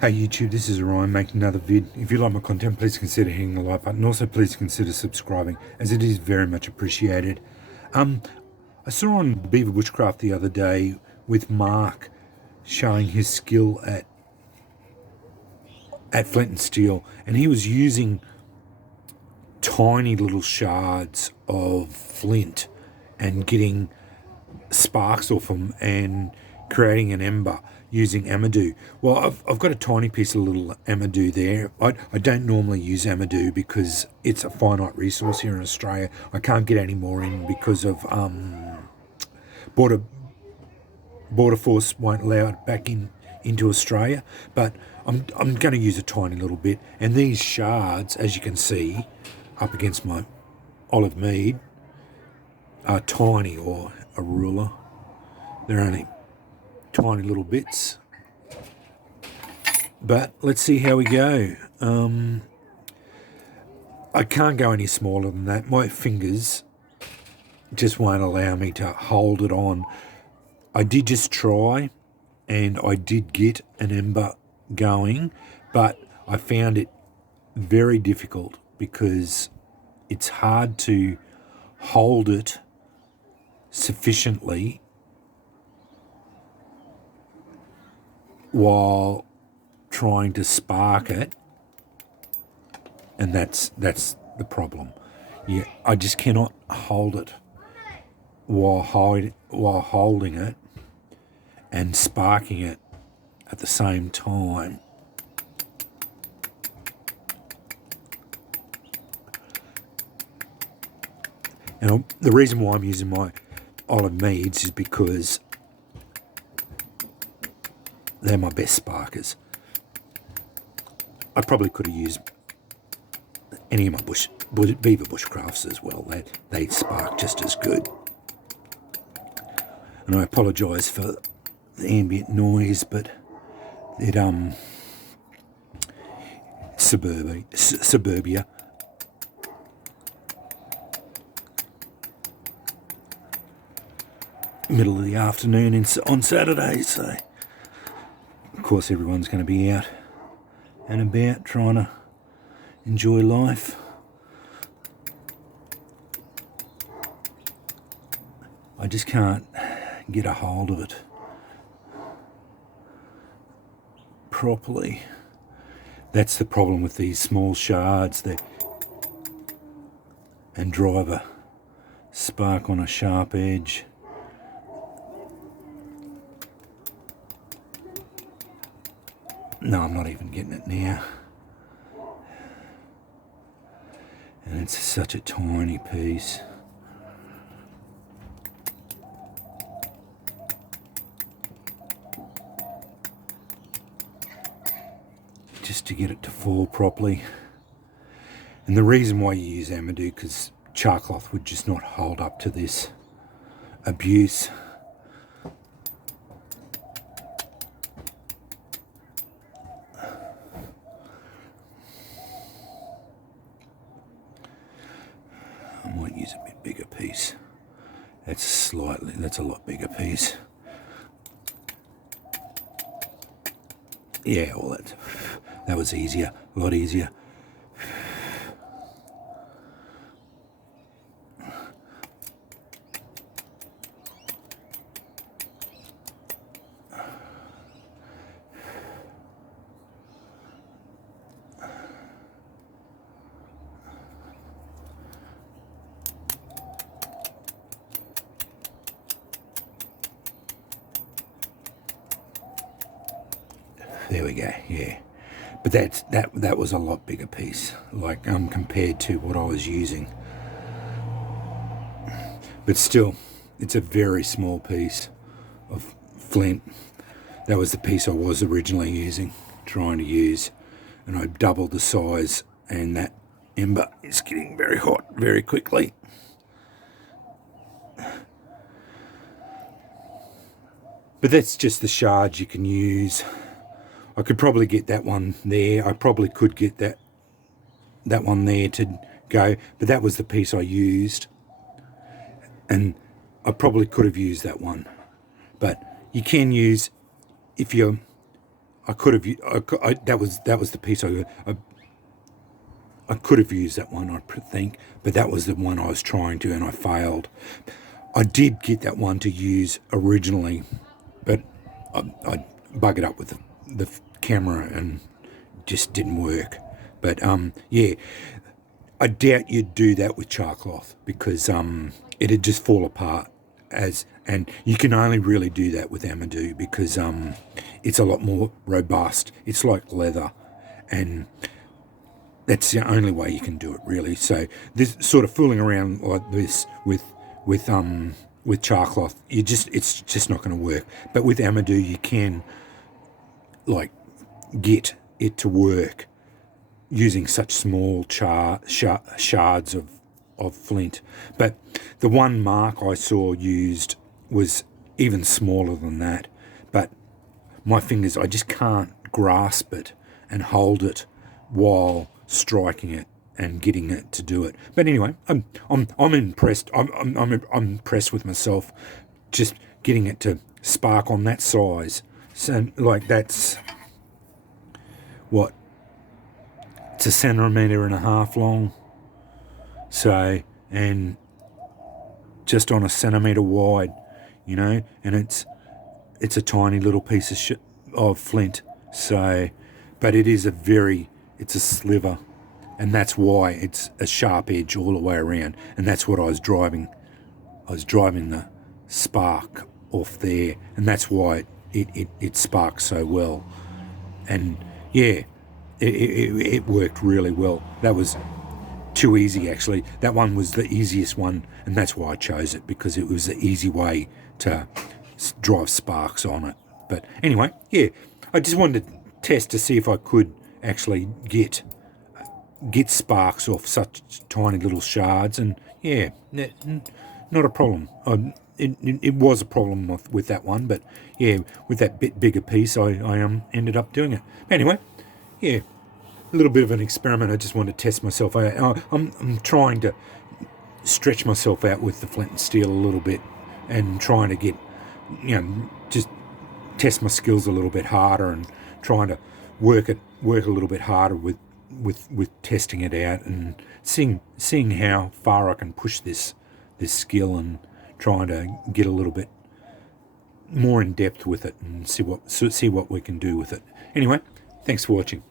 Hey YouTube, this is Ryan making another vid. If you like my content, please consider hitting the like button. Also, please consider subscribing, as it is very much appreciated. I saw on BeaverBushcraft the other day with Mark showing his skill at flint and steel, and he was using tiny little shards of flint and getting sparks off them and creating an ember using amadou. Well, I've got a tiny piece of little amadou there. I don't normally use amadou because it's a finite resource here in Australia. I can't get any more in because of border force won't allow it back into Australia. But I'm going to use a tiny little bit. And these shards, as you can see, up against my olive mead, are tiny, or a ruler. They're only tiny little bits, but let's see how we go. I can't go any smaller than that. My fingers just won't allow me to hold it on. I did just try, and I did get an ember going, but I found it very difficult because it's hard to hold it sufficiently while trying to spark it, and that's the problem. Yeah, I just cannot hold it while holding it and sparking it at the same time. And the reason why I'm using my olive meads is because they're my best sparkers. I probably could have used any of my BeaverBushcrafts as well. They spark just as good. And I apologise for the ambient noise, but it suburbia. Middle of the afternoon on Saturday, so of course everyone's going to be out and about trying to enjoy life. I just can't get a hold of it properly. That's the problem with these small shards, and drive a spark on a sharp edge. No, I'm not even getting it now. And it's such a tiny piece. Just to get it to fall properly. And the reason why you use amadou, because char cloth would just not hold up to this abuse. I might use a bit bigger piece. That's a lot bigger piece. Yeah, well that was easier, a lot easier. There we go, yeah. But that was a lot bigger piece, like compared to what I was using. But still, it's a very small piece of flint. That was the piece I was originally trying to use. And I doubled the size, and that ember is getting very hot very quickly. But that's just the shards you can use. I could probably get that one there. I probably could get that one there to go, but that was the piece I used. And I probably could have used that one. But you can use, I could have. That was the piece I could have used that one, I think, but that was the one I was trying to, and I failed. I did get that one to use originally, but I buggered up with the camera and just didn't work. But yeah, I doubt you'd do that with char cloth because it'd just fall apart. And you can only really do that with amadou because it's a lot more robust. It's like leather, and that's the only way you can do it, really. So this sort of fooling around like this with char cloth, it's just not going to work. But with amadou, you can like get it to work using such small shards of flint. But the one mark I saw used was even smaller than that. But my fingers, I just can't grasp it and hold it while striking it and getting it to do it. But anyway, I'm impressed. I'm impressed with myself just getting it to spark on that size. So like that's what, it's 1.5 centimeters long. So, and just on 1 centimeter wide, you know, and it's a tiny little piece of flint. So, but it is it's a sliver, and that's why it's a sharp edge all the way around, and that's what I was driving. I was driving the spark off there, and that's why it sparks so well. And yeah, it worked really well. That was too easy, actually. That one was the easiest one, and that's why I chose it, because it was the easy way to drive sparks on it. But anyway, yeah, I just wanted to test to see if I could actually get sparks off such tiny little shards, and yeah, not a problem. It was a problem with that one, but yeah, with that bit bigger piece, I ended up doing it. But anyway, yeah, a little bit of an experiment. I just wanted to test myself out. I'm trying to stretch myself out with the flint and steel a little bit, and trying to get, just test my skills a little bit harder, and trying to work a little bit harder with testing it out, and seeing how far I can push this skill, and trying to get a little bit more in depth with it, and see what we can do with it. Anyway, thanks for watching.